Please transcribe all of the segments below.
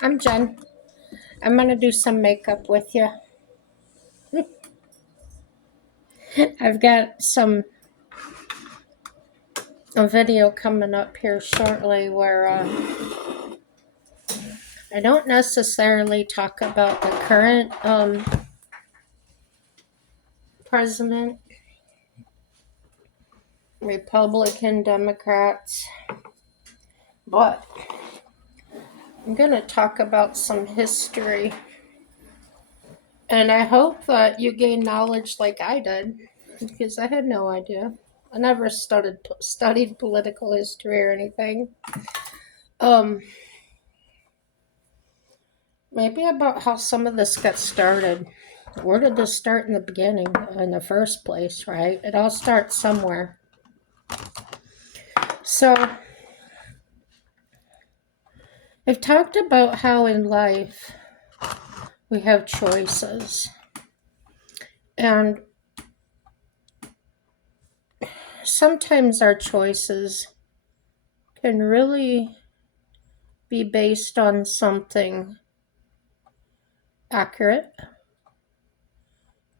I'm Jen. I'm gonna do some makeup with you. I've got a video coming up here shortly where I don't necessarily talk about the current president, Republican, Democrats, but I'm gonna talk about some history, and I hope that you gain knowledge like I did, because I had no idea. I never studied political history or anything. Um, Maybe about how some of this got started. Where did this start in the beginning, in the first place, right? It all starts somewhere. So, I've talked about how in life we have choices. And sometimes our choices can really be based on something accurate,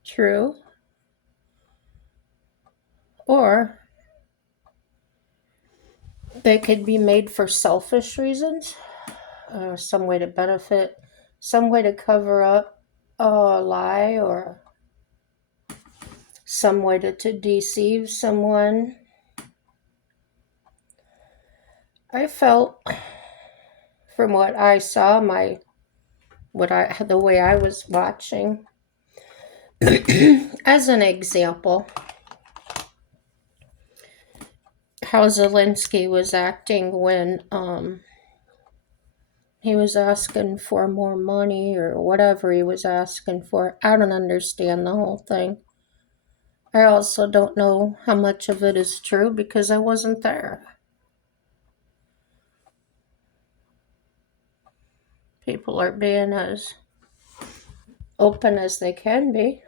true, or they could be made for selfish reasons, some way to benefit, some way to cover up a lie, or some way to deceive someone. I felt from what I saw, the way I was watching, as an example, how Zelensky was acting when he was asking for more money or whatever he was asking for. I don't understand the whole thing. I also don't know how much of it is true because I wasn't there. People are being as open as they can be.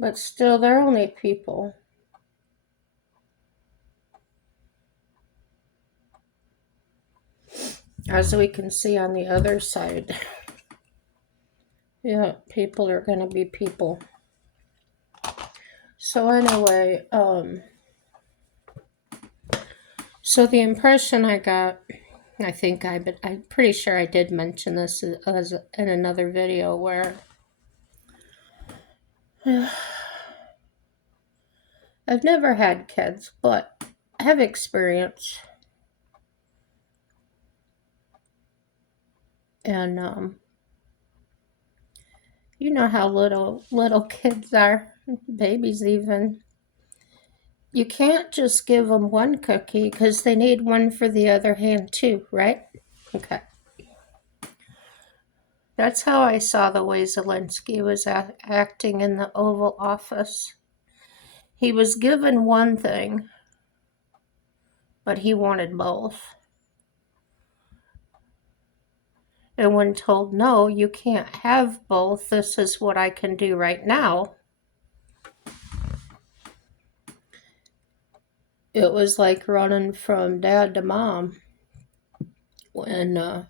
But still, they're only people. As we can see on the other side, yeah, people are going to be people. So anyway, so the impression I got, I'm pretty sure I did mention this as in another video where I've never had kids, but I have experience. And you know how little kids are, babies even. You can't just give them one cookie because they need one for the other hand too, right? Okay. That's how I saw the way Zelensky was acting in the Oval Office. He was given one thing, but he wanted both. And when told, no, you can't have both, this is what I can do right now, it was like running from dad to mom when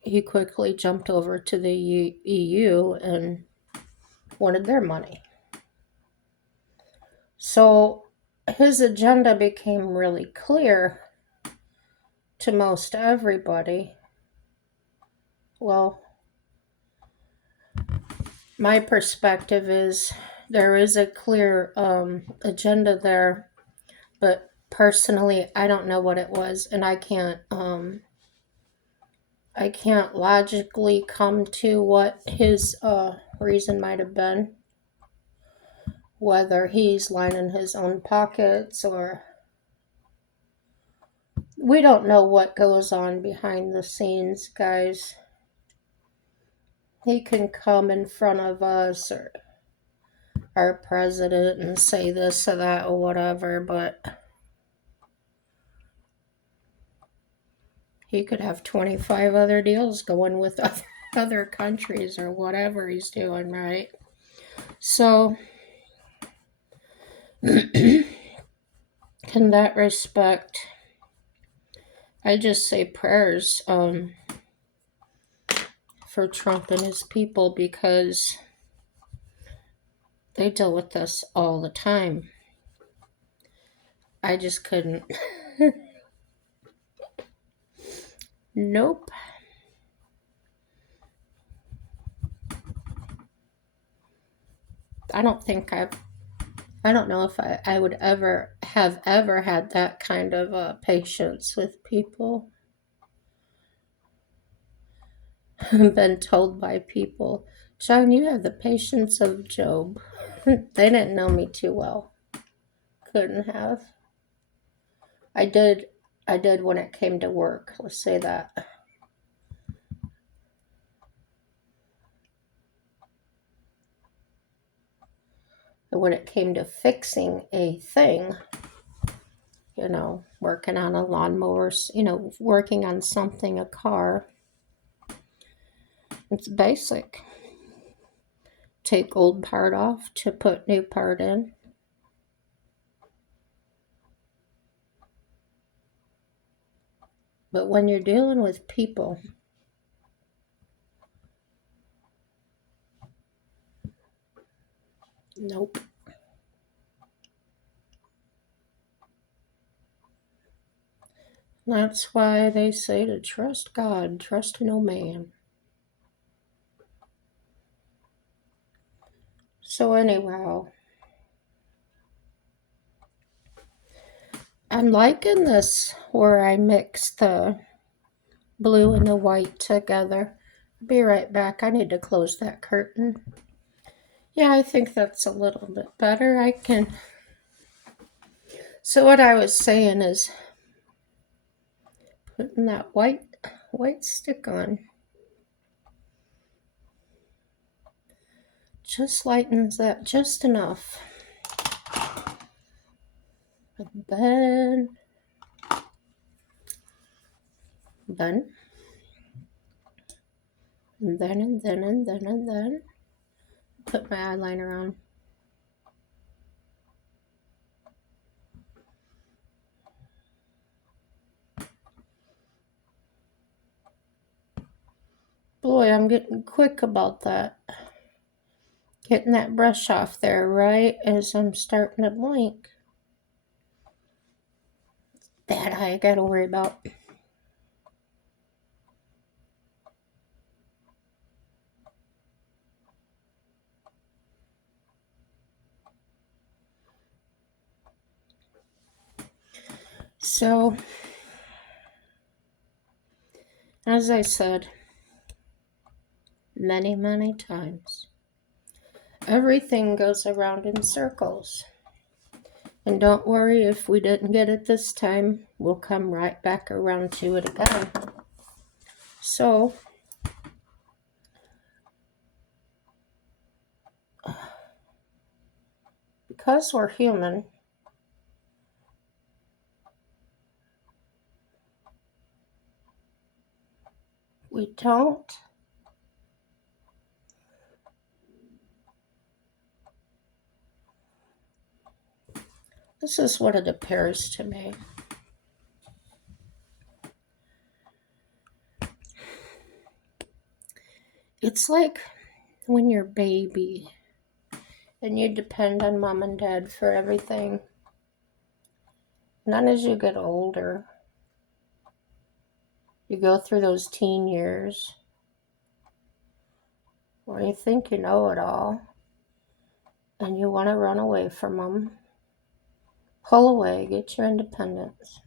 he quickly jumped over to the EU and wanted their money. So his agenda became really clear to most everybody. Well, my perspective is there is a clear agenda there, but personally, I don't know what it was, and I can't logically come to what his reason might have been, whether he's lining his own pockets or we don't know what goes on behind the scenes, guys. He can come in front of us or our president and say this or that or whatever, but he could have 25 other deals going with other countries or whatever he's doing, right? So in that respect, I just say prayers for Trump and his people because they deal with this all the time. I just couldn't. Nope. I don't think I don't know if I would ever have ever had that kind of patience with people. Been told by people, John, you have the patience of Job. They didn't know me too well. Couldn't have. I did. I did when it came to work. Let's say that. And when it came to fixing a thing, working on a lawnmower, working on something, a car, it's basic. Take old part off to put new part in. But when you're dealing with people, nope. That's why they say to trust God, trust no man. So anyhow, I'm liking this where I mix the blue and the white together. Be right back. I need to close that curtain. Yeah, I think that's a little bit better. So what I was saying is putting that white stick on just lightens that just enough. And then put my eyeliner on. Boy, I'm getting quick about that. Getting that brush off there right as I'm starting to blink. That I gotta worry about. So, as I said many, many times, everything goes around in circles. And don't worry if we didn't get it this time, we'll come right back around to it again. So, because we're human, we don't this is what it appears to me. It's like when you're a baby and you depend on mom and dad for everything. Not as you get older, you go through those teen years where you think you know it all and you want to run away from them. Pull away, get your independence.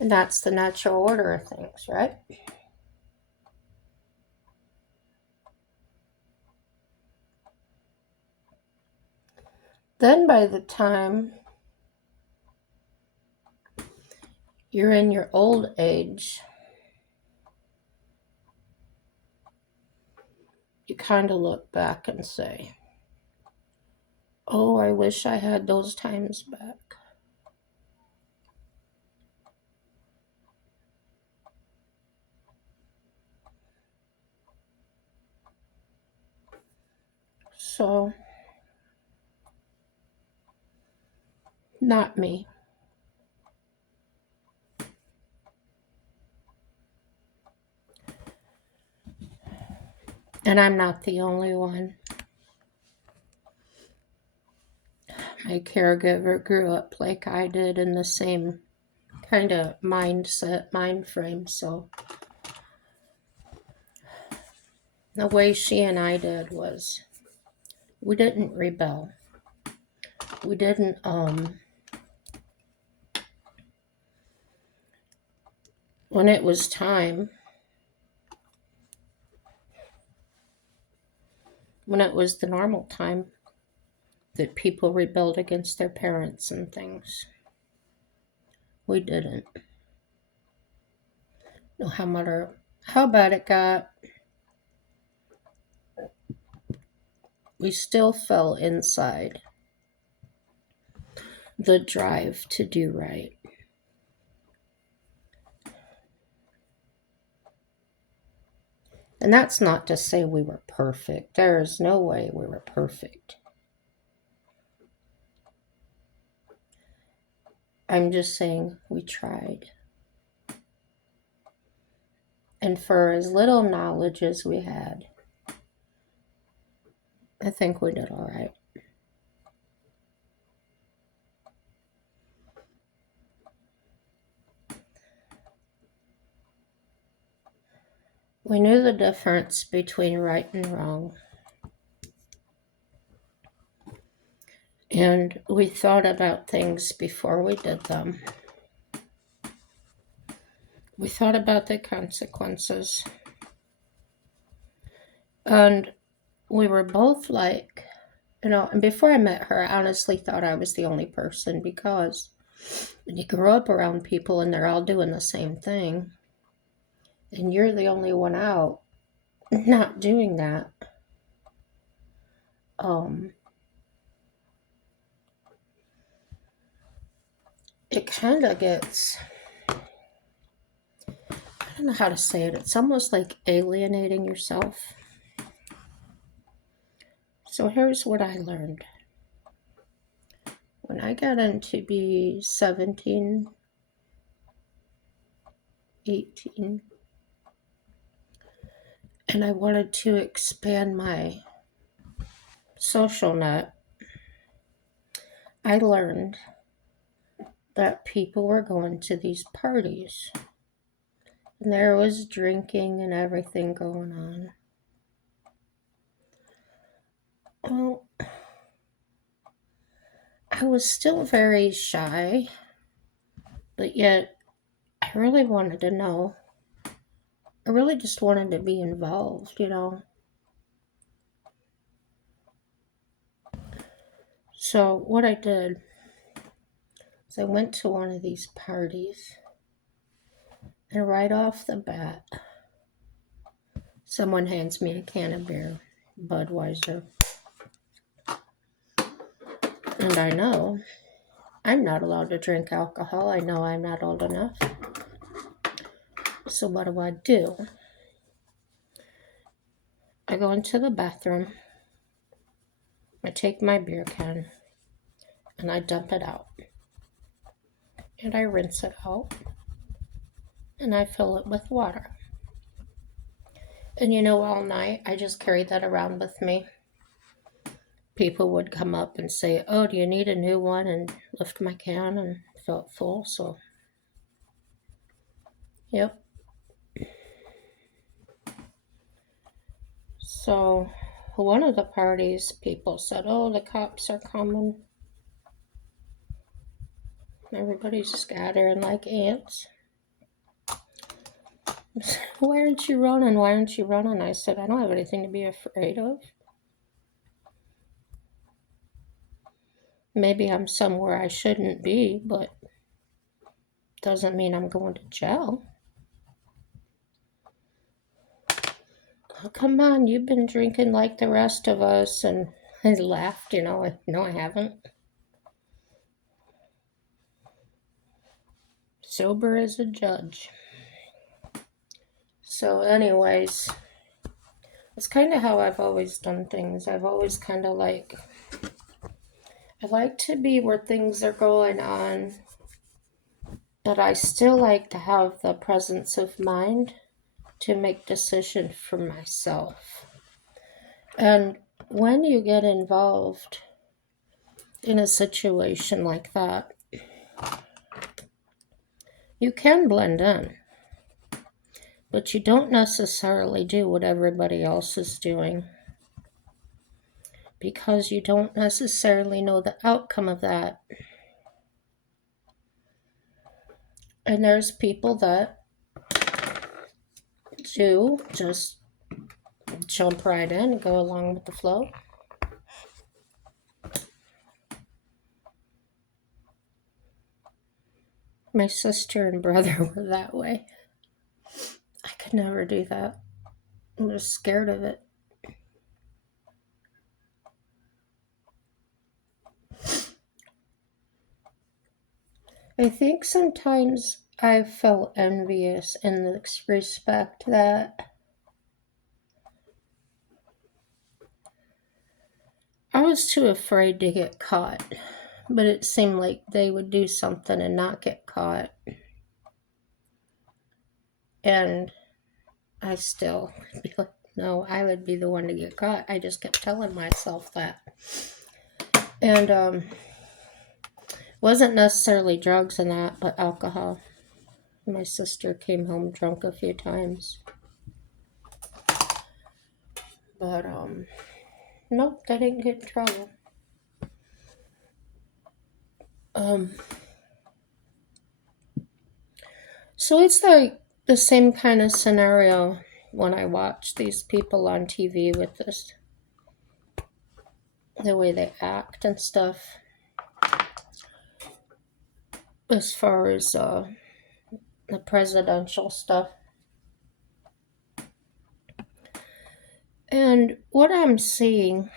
And that's the natural order of things, right? Then by the time you're in your old age, you kind of look back and say, oh, I wish I had those times back. So, not me. And I'm not the only one. My caregiver grew up like I did in the same kind of mindset, mind frame. So the way she and I did was we didn't rebel. We didn't, when it was time, when it was the normal time that people rebelled against their parents and things, we didn't. No matter how bad it got, we still fell inside the drive to do right. And that's not to say we were perfect. There is no way we were perfect. I'm just saying we tried. And for as little knowledge as we had, I think we did all right. We knew the difference between right and wrong. And we thought about things before we did them. We thought about the consequences. And we were both like, and before I met her, I honestly thought I was the only person, because when you grow up around people and they're all doing the same thing, and you're the only one out not doing that, it kind of gets, I don't know how to say it, it's almost like alienating yourself. So here's what I learned. When I got into be 17, 18, and I wanted to expand my social net, I learned that people were going to these parties. And there was drinking and everything going on. Well, I was still very shy, but yet I really wanted to know. I really just wanted to be involved. So what I did is I went to one of these parties, and right off the bat, someone hands me a can of beer, Budweiser. And I know I'm not allowed to drink alcohol. I know I'm not old enough. So what do? I go into the bathroom, I take my beer can, and I dump it out. And I rinse it out, and I fill it with water. And all night I just carried that around with me. People would come up and say, "Oh, do you need a new one?" and lift my can and fill it full. So, yep. So, one of the parties, people said, "Oh, the cops are coming." Everybody's scattering like ants. "Why aren't you running? Why aren't you running?" I said, "I don't have anything to be afraid of. Maybe I'm somewhere I shouldn't be, but doesn't mean I'm going to jail." "Oh, come on, you've been drinking like the rest of us." And I laughed, No, I haven't. Sober as a judge. So, anyways, It's kind of how I've always done things. I've always kind of I like to be where things are going on, but I still like to have the presence of mind to make decisions for myself. And when you get involved in a situation like that, you can blend in, but you don't necessarily do what everybody else is doing because you don't necessarily know the outcome of that. And there's people that do just jump right in and go along with the flow. My sister and brother were that way. I could never do that. I'm just scared of it. I think sometimes I felt envious in the respect that I was too afraid to get caught, but it seemed like they would do something and not get caught. And I still would be like, no, I would be the one to get caught. I just kept telling myself that. And wasn't necessarily drugs and that, but alcohol. My sister came home drunk a few times. But nope, they didn't get in trouble. So it's like the same kind of scenario when I watch these people on TV with this, the way they act and stuff, as far as the presidential stuff. And what I'm seeing,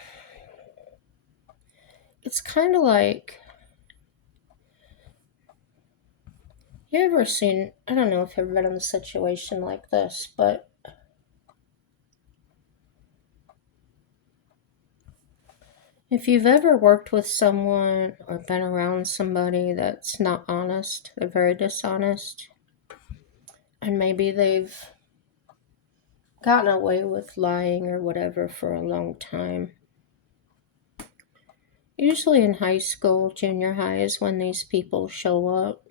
it's kind of like, you ever seen, I don't know if you've ever been in a situation like this, but if you've ever worked with someone or been around somebody that's not honest, they're very dishonest, and maybe they've gotten away with lying or whatever for a long time. Usually in high school, junior high is when these people show up.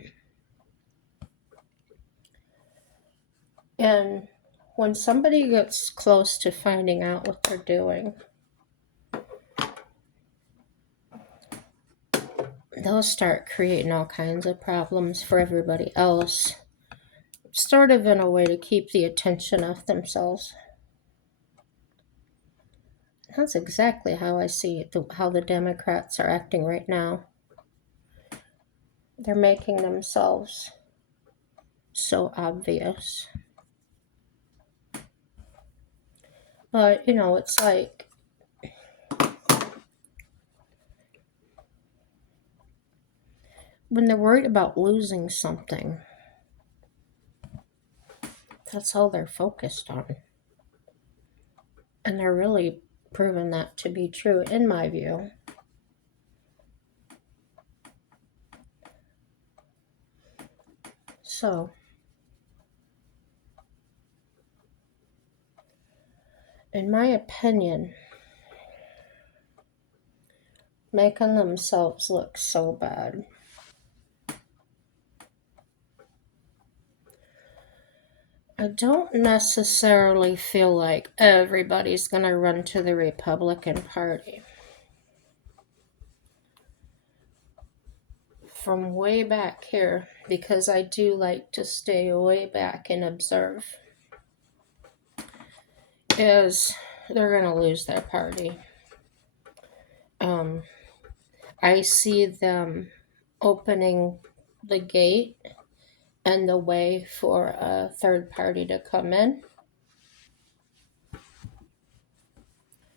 And when somebody gets close to finding out what they're doing, they'll start creating all kinds of problems for everybody else, sort of in a way to keep the attention off themselves. That's exactly how I see it, how the Democrats are acting right now. They're making themselves so obvious. But, it's like, when they're worried about losing something, that's all they're focused on. And they're really proving that to be true, in my view. So, in my opinion, making themselves look so bad. I don't necessarily feel like everybody's going to run to the Republican Party. From way back here, because I do like to stay way back and observe, is they're going to lose their party. I see them opening the gate and the way for a third party to come in.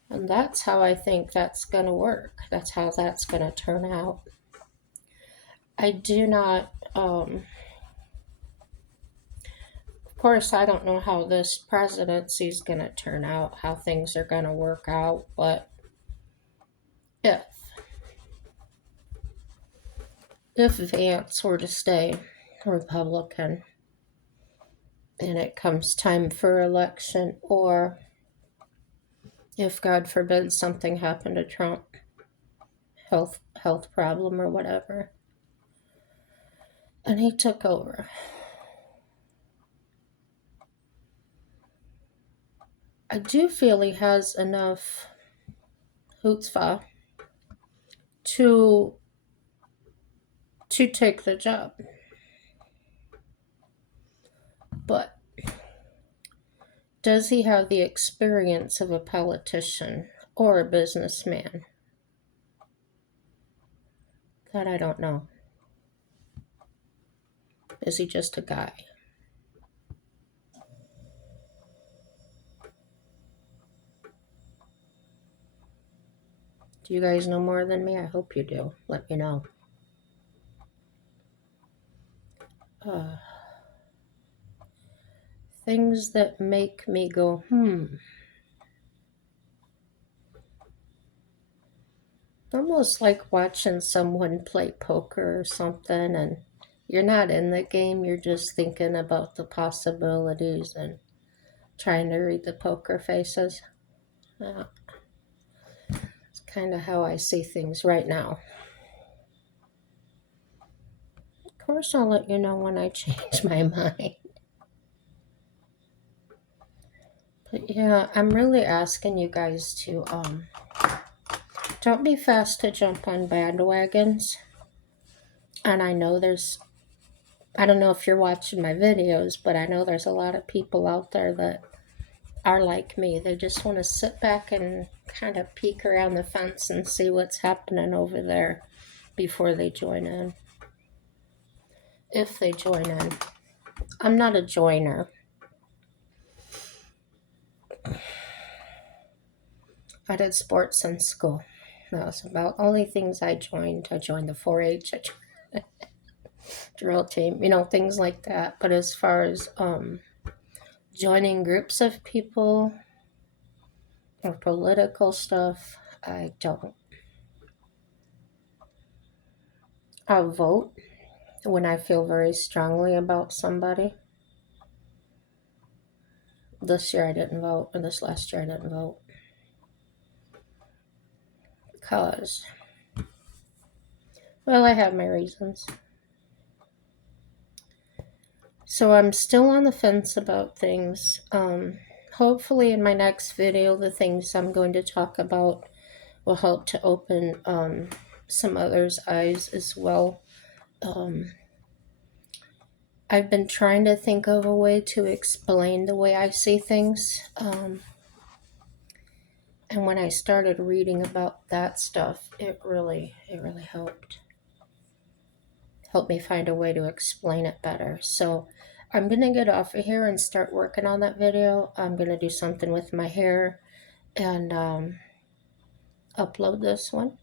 And that's how I think that's going to work. That's how that's going to turn out. I do not, of course, I don't know how this presidency is going to turn out, how things are going to work out, but if Vance were to stay Republican and it comes time for election, or if God forbid something happened to Trump, health problem or whatever, and he took over, I do feel he has enough chutzpah to take the job. But does he have the experience of a politician or a businessman? That I don't know. Is he just a guy? Do you guys know more than me? I hope you do. Let me know. Things that make me go, Almost like watching someone play poker or something, and you're not in the game, you're just thinking about the possibilities and trying to read the poker faces. It's kind of how I see things right now. Of course, I'll let you know when I change my mind. But yeah, I'm really asking you guys to don't be fast to jump on bandwagons. And I know I don't know if you're watching my videos, but I know there's a lot of people out there that are like me. They just want to sit back and kind of peek around the fence and see what's happening over there before they join in. If they join in. I'm not a joiner. I did sports in school. That was about only things I joined. I joined the 4-H drill team, things like that. But as far as joining groups of people or political stuff, I don't. I'll vote when I feel very strongly about somebody. This year I didn't vote, or this last year I didn't vote. Because, well, I have my reasons. So I'm still on the fence about things. Hopefully in my next video, the things I'm going to talk about will help to open some others' eyes as well. I've been trying to think of a way to explain the way I see things. And when I started reading about that stuff, it really helped. Helped me find a way to explain it better. So I'm going to get off of here and start working on that video. I'm going to do something with my hair and upload this one.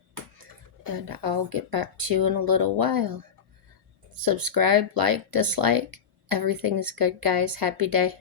And I'll get back to you in a little while. Subscribe, like, dislike. Everything is good, guys. Happy day.